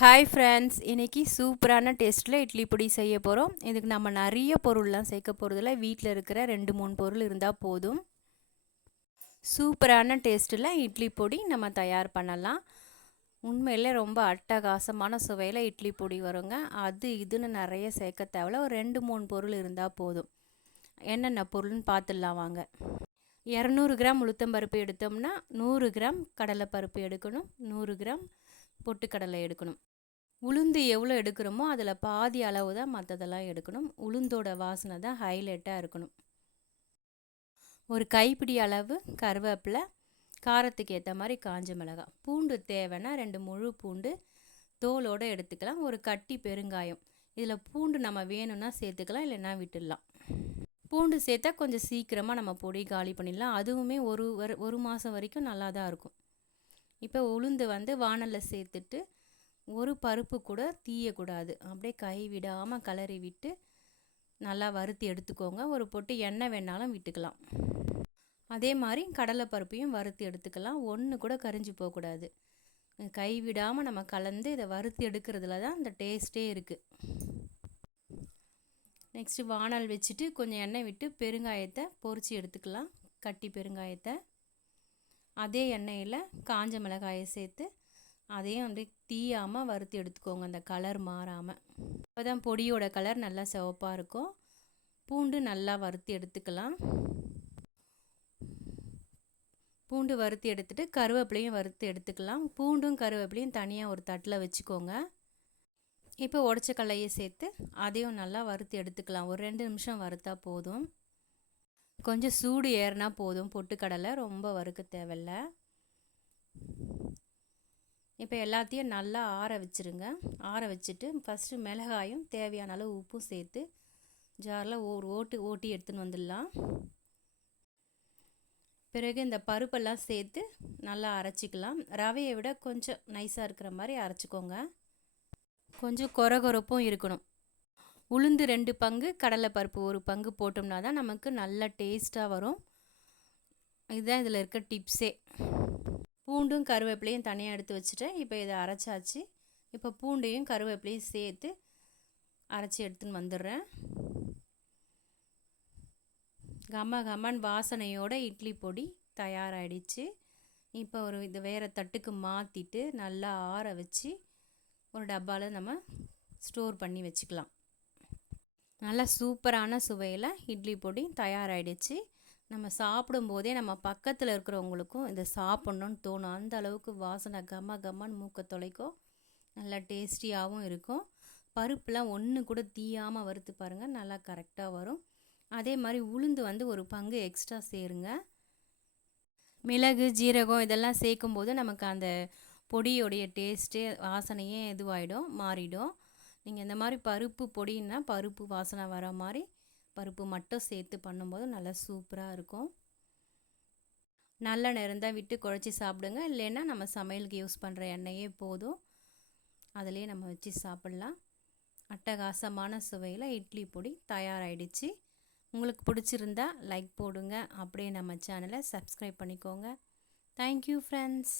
Hi friends, இன்றைக்கி சூப்பரான டேஸ்ட்டில் இட்லி பொடி செய்ய போகிறோம். இதுக்கு நம்ம நிறைய பொருள்லாம் சேர்க்க போகிறதில்ல, வீட்டில் இருக்கிற 2-3 பொருள் இருந்தால் போதும். சூப்பரான டேஸ்ட்டில் இட்லி பொடி நம்ம தயார் பண்ணலாம். உண்மையிலே ரொம்ப அட்டகாசமான சுவையில் இட்லி பொடி வருங்க. அது இதுன்னு நிறைய சேர்க்க தேவையில்ல, ஒரு 2-3 பொருள் இருந்தால் போதும். என்னென்ன பொருள்னு பார்த்துடலாம் வாங்க. 200 கிராம் உளுத்தம்பருப்பு எடுத்தோம்னா 100 கிராம் கடலைப்பருப்பு எடுக்கணும், 100 கிராம் பொட்டுக்கடலை எடுக்கணும். உளுந்து எவ்வளோ எடுக்கிறோமோ அதில் பாதி அளவு தான் மற்றதெல்லாம் எடுக்கணும். உளுந்தோட வாசனை தான் ஹைலைட்டாக இருக்கணும். ஒரு கைப்பிடி அளவு கருவேப்பிலை, காரத்துக்கு ஏற்ற மாதிரி காஞ்ச மிளகாய், பூண்டு தேவைன்னா 2 முழு பூண்டு தோலோடு எடுத்துக்கலாம். ஒரு கட்டி பெருங்காயம். இதில் பூண்டு நம்ம வேணும்னா சேர்த்துக்கலாம், இல்லைன்னா விட்டுடலாம். பூண்டு சேர்த்தா கொஞ்சம் சீக்கிரமாக நம்ம பொடி காலி பண்ணிடலாம். அதுவுமே ஒரு மாதம் வரைக்கும் நல்லா தான் இருக்கும். இப்போ உளுந்து வானலில் சேர்த்துட்டு ஒரு பருப்பு கூட தீயக்கூடாது. அப்படியே கை விடாமல் கிளறி விட்டு நல்லா வறுத்து எடுத்துக்கோங்க. ஒரு பொட்டு எண்ணெய் வேணாலும் விட்டுக்கலாம். அதே மாதிரி கடலைப்பருப்பையும் வறுத்து எடுத்துக்கலாம். ஒன்று கூட கரிஞ்சு போகக்கூடாது. கை விடாமல் நம்ம கலந்து இதை வறுத்து எடுக்கிறதுல தான் இந்த டேஸ்ட்டே இருக்குது. நெக்ஸ்ட்டு வானல் வச்சுட்டு கொஞ்சம் எண்ணெய் விட்டு பெருங்காயத்தை பொரித்து எடுத்துக்கலாம். கட்டி பெருங்காயத்தை அதே எண்ணெயில் காஞ்ச மிளகாயை சேர்த்து அதையும் தீயாமல் வறுத்து எடுத்துக்கோங்க, அந்த கலர் மாறாமல். அப்போ தான் பொடியோட கலர் நல்லா சிவப்பாக இருக்கும். பூண்டு நல்லா வறுத்து எடுத்துக்கலாம். பூண்டு வறுத்து எடுத்துகிட்டு கருவேப்பிலையும் வறுத்து எடுத்துக்கலாம். பூண்டும் கருவேப்பிலையும் தனியாக ஒரு தட்டில் வச்சுக்கோங்க. இப்போ உடச்ச கடலையை சேர்த்து அதையும் நல்லா வறுத்து எடுத்துக்கலாம். ஒரு 2 நிமிஷம் வறுத்தா போதும். கொஞ்சம் சூடு ஏறினா போதும். பொட்டுக்கடலை ரொம்ப வறுக்க தேவையில்லை. இப்போ எல்லாத்தையும் நல்லா ஆற வச்சுருங்க. ஆற வச்சுட்டு ஃபஸ்ட்டு மிளகாயும் தேவையான அளவு உப்பும் சேர்த்து ஜாரில் ஓட்டி எடுத்துன்னு வந்துடலாம். பிறகு இந்த பருப்பெல்லாம் சேர்த்து நல்லா அரைச்சிக்கலாம். ரவையை விட கொஞ்சம் நைஸாக இருக்கிற மாதிரி அரைச்சிக்கோங்க. கொஞ்சம் கொரகொரப்பும் இருக்கணும். உளுந்து 2 பங்கு, கடலைப்பருப்பு 1 பங்கு போட்டோம்னா தான் நமக்கு நல்ல டேஸ்ட்டாக வரும். இதுதான் இதில் இருக்க டிப்ஸே. பூண்டும் கருவேப்பிலையும் தனியாக எடுத்து வச்சுட்டேன். இப்போ இதை அரைச்சாச்சு. இப்போ பூண்டையும் கருவேப்பிலையும் சேர்த்து அரைச்சி எடுத்துன்னு வந்துடுறேன். கமன் வாசனையோட இட்லி பொடி தயாராகிடுச்சு. இப்போ இது வேறு தட்டுக்கு மாற்றிட்டு நல்லா ஆற வச்சு ஒரு டப்பாவில் நம்ம ஸ்டோர் பண்ணி வச்சுக்கலாம். நல்லா சூப்பரான சுவையில் இட்லி பொடி தயாராகிடுச்சு. நம்ம சாப்பிடும்போதே நம்ம பக்கத்தில் இருக்கிறவங்களுக்கும் இதை சாப்பிட்ணுன்னு தோணும். அந்த அளவுக்கு வாசனை கம்மன்னு மூக்க தொலைக்கும். நல்லா டேஸ்டியாகவும் இருக்கும். பருப்புலாம் ஒன்று கூட தீயாமல் வறுத்து பாருங்கள், நல்லா கரெக்டாக வரும். அதே மாதிரி உளுந்து ஒரு பங்கு எக்ஸ்ட்ரா சேருங்க. மிளகு ஜீரகம் இதெல்லாம் சேர்க்கும்போது நமக்கு அந்த பொடியோடைய டேஸ்ட்டே வாசனையே மாறிடும். நீங்கள் இந்த மாதிரி பருப்பு பொடின்னா பருப்பு வாசனை வர மாதிரி பருப்பு மட்டும் சேர்த்து பண்ணும்போது நல்லா சூப்பராக இருக்கும். நல்லெண்ணெய் இருந்தால் விட்டு குழச்சி சாப்பிடுங்க, இல்லைன்னா நம்ம சமையலுக்கு யூஸ் பண்ணுற எண்ணெயே போதும். அதிலே நம்ம வச்சு சாப்பிட்லாம். அட்டகாசமான சுவையில் இட்லி பொடி தயாராகிடுச்சு. உங்களுக்கு பிடிச்சிருந்தா லைக் போடுங்க. அப்படியே நம்ம சேனலை சப்ஸ்கிரைப் பண்ணிக்கோங்க. Thank you friends.